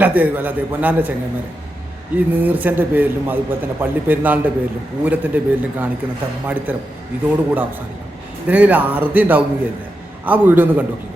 വല്ലാത്ത പൊന്നാൻ്റെ ചെങ്ങന്മാരെ ഈ നീർച്ചൻ്റെ പേരിലും അതുപോലെ തന്നെ പള്ളിപ്പെരുന്നാളിൻ്റെ പേരിലും പൂരത്തിൻ്റെ പേരിലും കാണിക്കുന്ന തെമ്മാടിത്തരം ഇതോടുകൂടെ അവസാനിക്കണം. ഇതിനെങ്കിലും അറുതി ഉണ്ടാവും എന്ന് ആ വീഡിയോ ഒന്ന് കണ്ടു നോക്കി.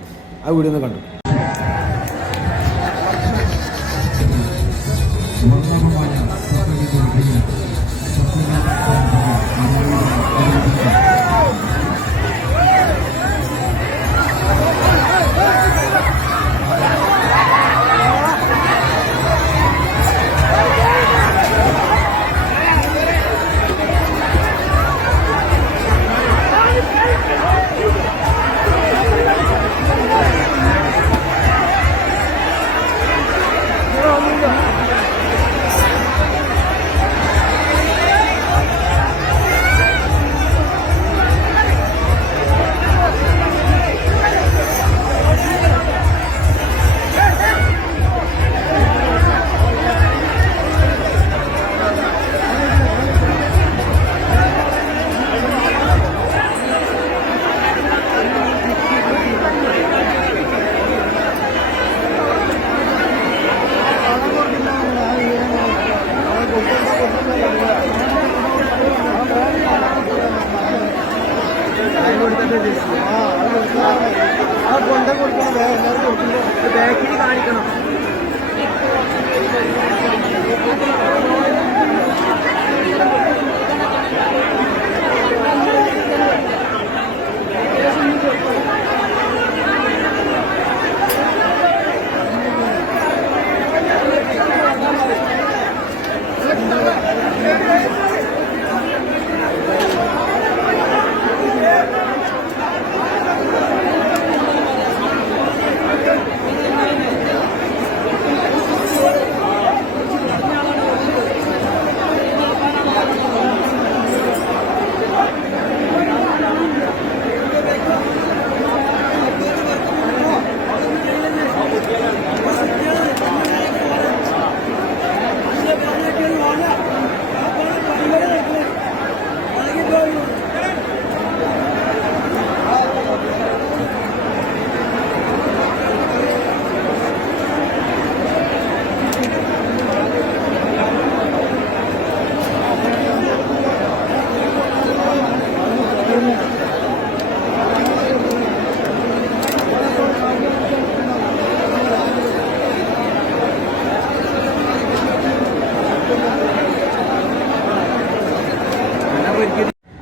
ബാക്കിൽ കാണിക്കണം.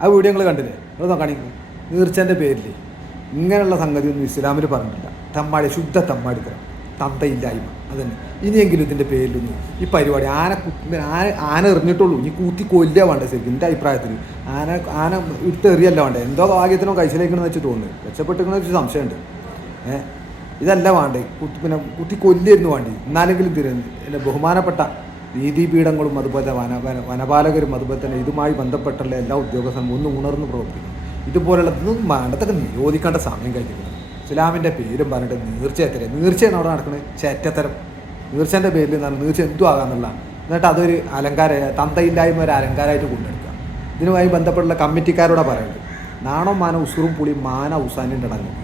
ആ വീഡിയോ നിങ്ങൾ കണ്ടില്ലേ? നിങ്ങൾ കാണിക്കുന്നു. നീർച്ചൻ്റെ പേരിൽ ഇങ്ങനെയുള്ള സംഗതിയൊന്നും ഇസ്ലാമിൽ പറഞ്ഞിട്ടില്ല. ശുദ്ധ തമ്മാടിത്തരം, തന്തയില്ലായ്മ. അതന്നെ. ഇനിയെങ്കിലും ഇതിൻ്റെ പേരിലൊന്നും ഈ പരിപാടി ആന എറിഞ്ഞിട്ടുള്ളൂ. ഇനി കൂത്തി കൊല്ലുക വേണ്ട. ശരിക്കും എൻ്റെ അഭിപ്രായത്തിൽ ആന ഇട്ടെറിയല്ല വേണ്ടേ. എന്തോ ഭാഗ്യത്തിനോ കഴിച്ചിലേക്കണമെന്ന് വെച്ച് തോന്നുന്നു. രക്ഷപ്പെട്ടിക്കണമെന്ന് വെച്ച് സംശയമുണ്ട്. ഇതല്ല വേണ്ടേ. കുത്തി കൊല്ലായിരുന്നു വേണ്ടി. എന്നാലെങ്കിലും തിരുന്ന് ബഹുമാനപ്പെട്ട നീതിപീഠങ്ങളും അതുപോലെ വനപാലകരും അതുപോലെ തന്നെ ഇതുമായി ബന്ധപ്പെട്ടുള്ള എല്ലാ ഉദ്യോഗസ്ഥരും ഒന്ന് ഉണർന്ന് പ്രവർത്തിക്കണം. ഇതുപോലുള്ളതൊന്നും വേണ്ടതൊക്കെ നിരോധിക്കേണ്ട സമയം കഴിഞ്ഞിരിക്കണം. ഇസ്ലാമിൻ്റെ പേരും പറഞ്ഞിട്ട് നീർച്ചയാണ് അവിടെ നടക്കുന്നത്. ചേറ്റത്തരം. നീർച്ചൻ്റെ പേരിൽ നിന്നാണ് നീർച്ച എന്തും ആകാമെന്നുള്ളതാണ്. എന്നിട്ട് അതൊരു തന്തയില്ലായ്മ ഒരു അലങ്കാരമായിട്ട് കൊണ്ടെടുക്കുക. ഇതിനുമായി ബന്ധപ്പെട്ടുള്ള കമ്മിറ്റിക്കാരോടെ പറയുന്നത് നാണോ മാനോ ഉസുറും പുളിയും മാന ഉസാനും അടങ്ങും.